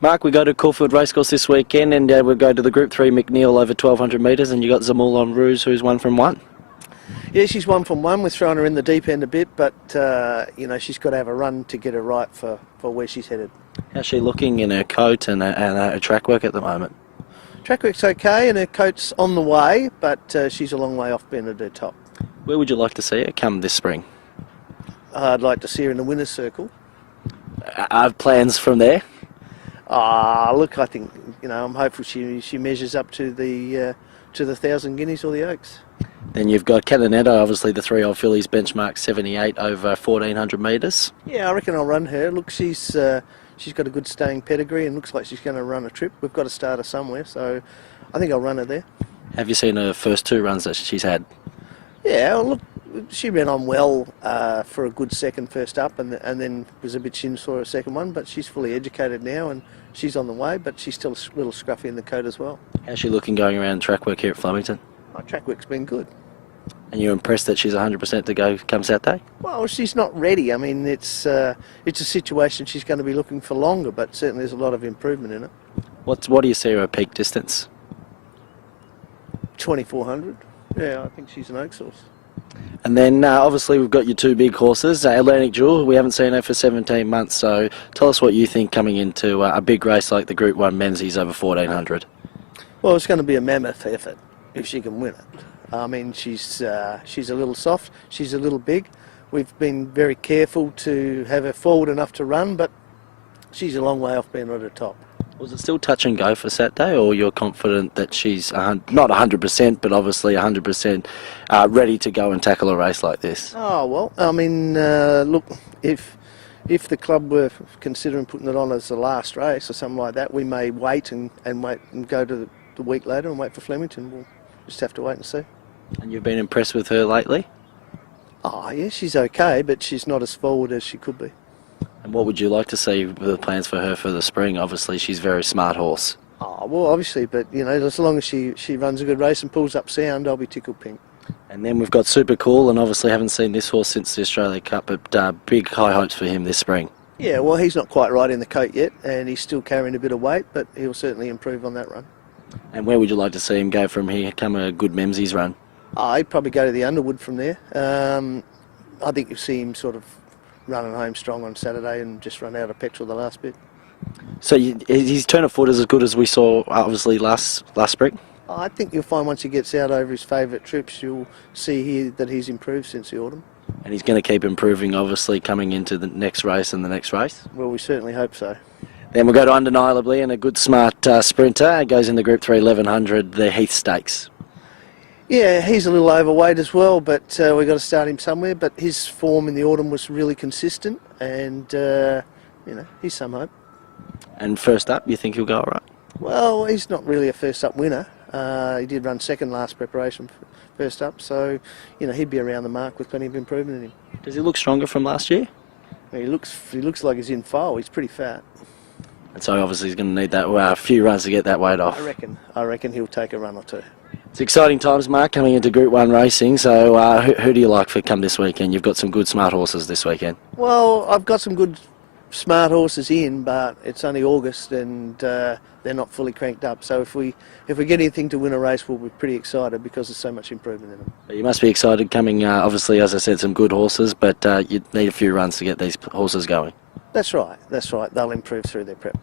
Mark, we go to Caulfield Racecourse this weekend and we go to the Group 3 McNeil over 1200 metres, and you got Zamul on Ruse, who's 1 from 1. Yeah, she's 1 from 1. We're throwing her in the deep end a bit, but she's got to have a run to get her right for where she's headed. How's she looking in her coat and her track work at the moment? Track work's okay and her coat's on the way, but she's a long way off being at her top. Where would you like to see her come this spring? I'd like to see her in the winner's circle. I have plans from there. Look, I think I'm hopeful she measures up to the 1,000 guineas or the Oaks. Then you've got Kavanagh, obviously the 3-year-old filly's benchmark 78 over 1400 metres. Yeah, I reckon I'll run her. Look, she's got a good staying pedigree and looks like she's going to run a trip. We've got to start her somewhere, so I think I'll run her there. Have you seen her first 2 runs that she's had? Yeah, well, look, she ran on well for a good first up, and then was a bit shin for her second one, but she's fully educated now and she's on the way, but she's still a little scruffy in the coat as well. How's she looking going around track work here at Flemington? Track work's been good. And you're impressed that she's 100% to go come Saturday? Well, she's not ready. I mean, it's a situation she's going to be looking for longer, but certainly there's a lot of improvement in it. What do you see her peak distance? 2,400. Yeah, I think she's an Oaks horse. And then obviously we've got your 2 big horses. Atlantic Jewel, we haven't seen her for 17 months, so tell us what you think coming into a big race like the Group 1 Memsie's over 1400. Well, it's going to be a mammoth effort if she can win it. I mean, she's a little soft, she's a little big. We've been very careful to have her forward enough to run, but she's a long way off being at the top. Was it still touch and go for Saturday, or you're confident that she's not 100%, but obviously 100% ready to go and tackle a race like this? Oh, well, I mean, look, if the club were considering putting it on as the last race or something like that, we may wait and go to the week later and wait for Flemington. We'll just have to wait and see. And you've been impressed with her lately? Oh, yeah, she's okay, but she's not as forward as she could be. And what would you like to see with the plans for her for the spring? Obviously, she's a very smart horse. Oh, well, obviously, but, as long as she runs a good race and pulls up sound, I'll be tickled pink. And then we've got Super Cool, and obviously haven't seen this horse since the Australia Cup, but big high hopes for him this spring. Yeah, well, he's not quite right in the coat yet, and he's still carrying a bit of weight, but he'll certainly improve on that run. And where would you like to see him go from here, come a good Memsie's run? He'd probably go to the Underwood from there. I think you'll see him sort of running home strong on Saturday and just run out of petrol the last bit. So his turn of foot is as good as we saw, obviously, last spring? I think you'll find once he gets out over his favourite trips, you'll see here that he's improved since the autumn. And he's going to keep improving, obviously, coming into the next race and the next race? Well, we certainly hope so. Then we'll go to Undeniably, and a good smart sprinter goes in the Group 3 1100, the Heath Stakes. Yeah, he's a little overweight as well, but we've got to start him somewhere. But his form in the autumn was really consistent, and, he's some hope. And first up, you think he'll go all right? Well, he's not really a first-up winner. He did run second last preparation first up, so, he'd be around the mark with plenty of improvement in him. Does he look stronger from last year? He looks like he's in file. He's pretty fat. And so obviously he's going to need that a few runs to get that weight off. I reckon he'll take a run or two. It's exciting times, Mark, coming into Group 1 racing. So who do you like for come this weekend? You've got some good smart horses this weekend. Well, I've got some good smart horses in, but it's only August and they're not fully cranked up. So if we get anything to win a race, we'll be pretty excited because there's so much improvement in them. But you must be excited coming, obviously, as I said, some good horses, but you need a few runs to get these horses going. That's right. They'll improve through their prep.